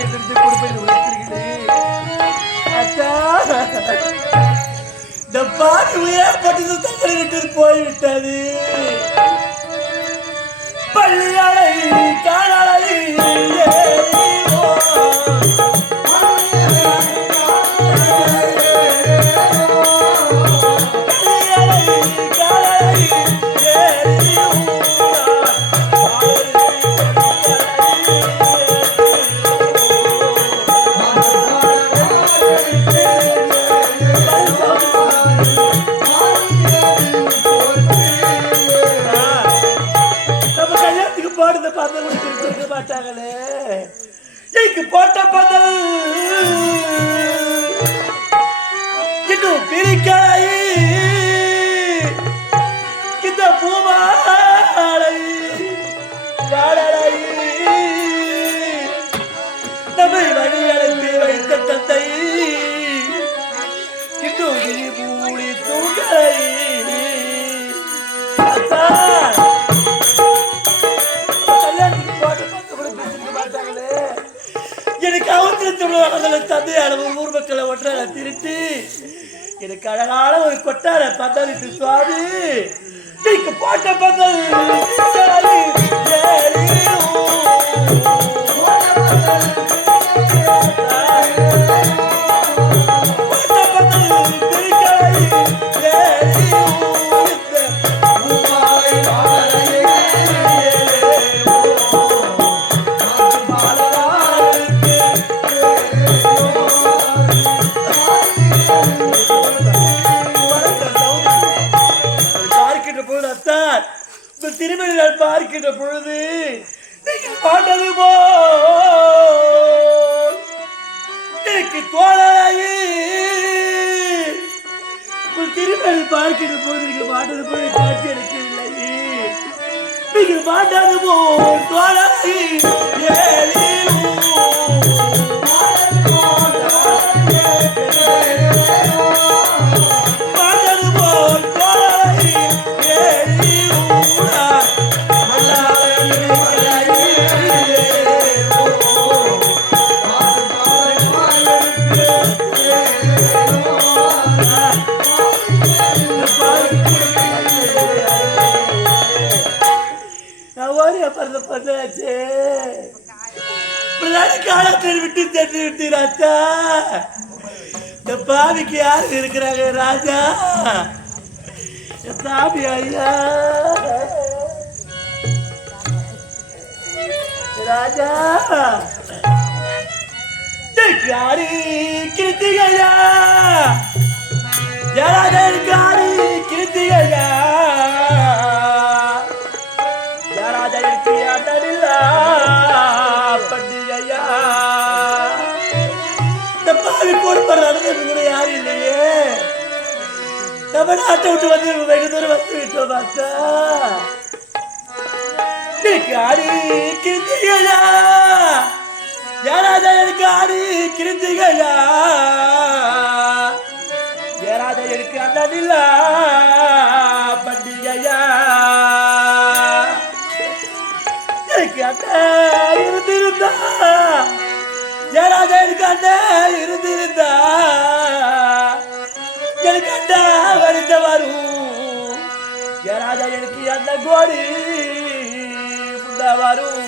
தாய் இருந்து கொடுப்பேன் உழைக்கிறீர்களே இந்த பாட்டு உயரப்பட்டது தங்களை விட்டு போய்விட்டது. பள்ளியாளை காணலை எனக்கு போட்ட பந்தல் இன்னும் பிரிக்காய். இந்த பூமாலை வாழலை நம்மை வழி அழைத்து வைத்த தந்தை. இன்னும் மூடி தூங்கலை. எனக்கு அவசரத்துல அளவு ஊர் மக்களை ஒன்றாக திருத்தி. எனக்கு அழகான ஒரு கொட்டார பந்தலிட்டு சுவாமி. நீக்கு போட்ட பந்தல். பொழுது இந்த திருமணி நான் பார்க்கின்ற பொழுது நீங்கள் பாண்டது போல் எனக்கு தோழாயி திருமணி பார்க்கின்ற போது நீங்கள் பாண்டது போல் காட்சி அளிக்கவில்லை. நீங்கள் பாண்டது போ தோழாயி காலத்தில் விட்டு சென்று விட்டு ராஜா. இந்த பாவிக்கு யார் இருக்கிறாங்க ராஜா? சாமி ஐயா. ராஜா. யாரு கிருத்திகையா யாராவது யாரு கிருத்திகையா யாராவது இருக்கியா பண்டிகையா இந்த பாவி போடு போடுறது கூட யாரும் இல்லையே. நம்ம நாட்டை விட்டு வந்து வெகு தூரம் வந்து விட்டோம் பார்த்தா. ஆடி கிருத்திகையா? யாராவது எனக்கு ஆடி கிருந்திகளா யாராவது எனக்கு அண்ணதில்ல யாராவது எனக்கு அண்ணன் இருந்திருந்தா. எனக்கு அண்ணன் வருத்த வரும் யாராவது எனக்கு அந்த கோடி வரும்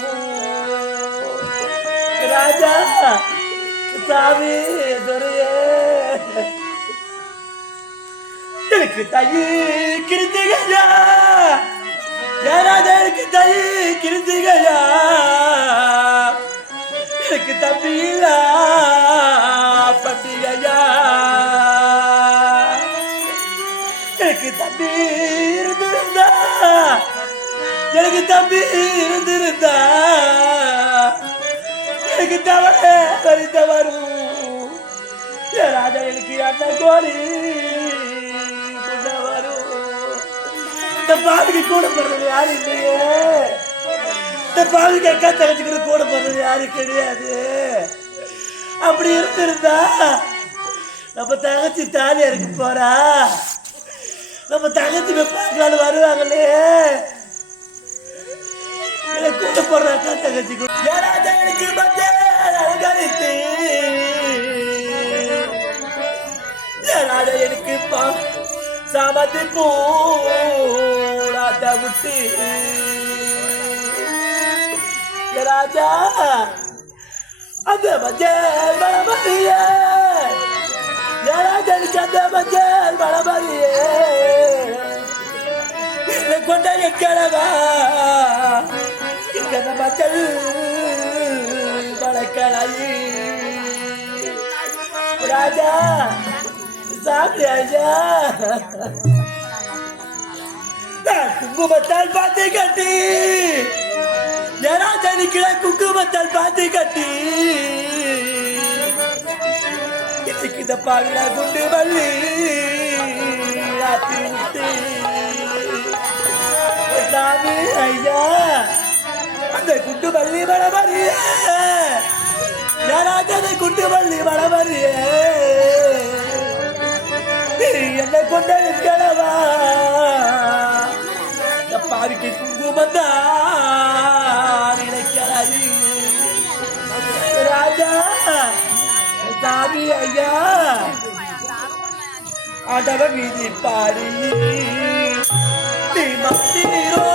ராஜா சாமி துறையே எனக்கு தையி கிருந்துகையா எனக்கு தையி எனக்கு தம்பி எனக்கு தம்பி இருந்திருந்தா எனக்கு தம்பி இருந்திருந்தா. எனக்கு தவற பறித்த வரும் ராஜா எனக்கு அந்த கோரி வரும் இந்த பாவிக்கு கூட பிறந்தது யாரும் இல்லையே? இந்த பாவி அக்கா தங்கச்சி கூட கூட போடுறது கிடையாது அப்படி இருந்திருந்தா நம்ம தங்கச்சி தாலி இருக்கு போறா நம்ம தங்கச்சி பார்க்கலான்னு வருவாங்களே கூட போடுற அக்கா தங்கச்சி கூட யாராவது எனக்கு அலங்கரித்து யாராவது எனக்கு சாமத்தி பூ ராஜா. அந்த மஞ்சள் மலமதிய ஏ ராஜனுக்கு அந்த மஞ்சள் மலமதிய என்னை கொண்ட எக்கடவா இங்க மஞ்சள் மலக்கலாயி. ராஜா சாமி ஐயா நான் குங்குமத்தால் பாத்தி கட்டி ஏனா தனிக்கிற குங்குமத்தால் பாத்தி கட்டி. இந்த பாவிடா குண்டு வள்ளி சாமி ஐயா அந்த குண்டு வள்ளி மலமறிய யாராவது குண்டு வள்ளி மலமறிய என்னை கொண்ட கிழவா இந்த பாவிக்கு குங்குமந்தான் சாமி ஐயா. அடவ மீதி பாடி. மத்திரோ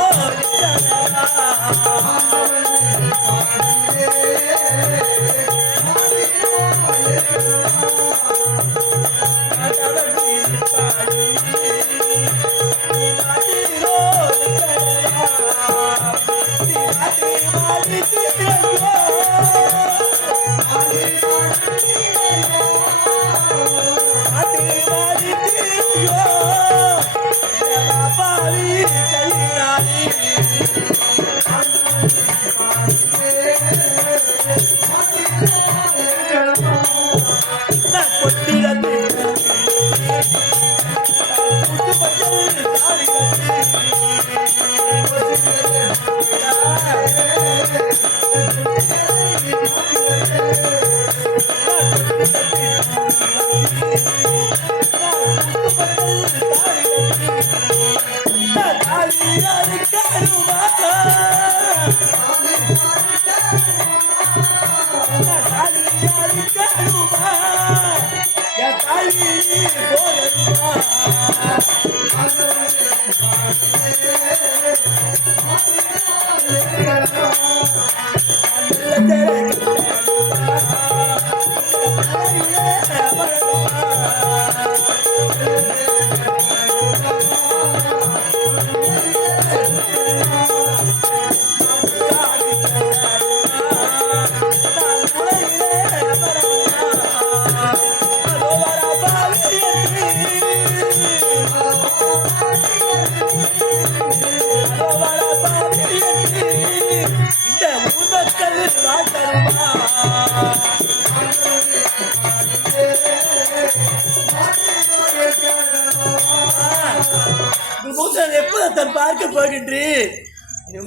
உங்கள் முகத்தில் தன் பார்க்க போகின்றேன்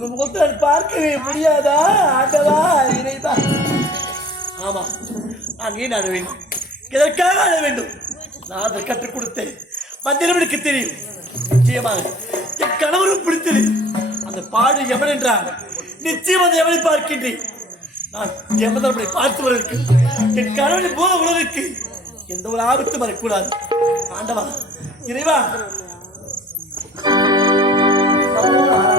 உங்கள் பார்க்கவே முடியாதா? ஆண்டவா இறைவா. ஆமா நான் ஏன் ஆட வேண்டும் எதற்காக ஆட வேண்டும்? நான் அதை கற்றுக் கொடுத்தேன். மந்திரவனுக்கு தெரியும். நிச்சயமாக என் கணவரும் பிடித்தது அந்த பாடு எவன் என்றார் நிச்சயம் அந்த எவனை பார்க்கின்றேன். நான் யமதர்மனை பார்த்து வருவதற்கு என் கணவனின் போத உணவுக்கு எந்த ஒரு ஆபத்தும் வரக்கூடாது. ஆண்டவா இறைவா ஆண்டவா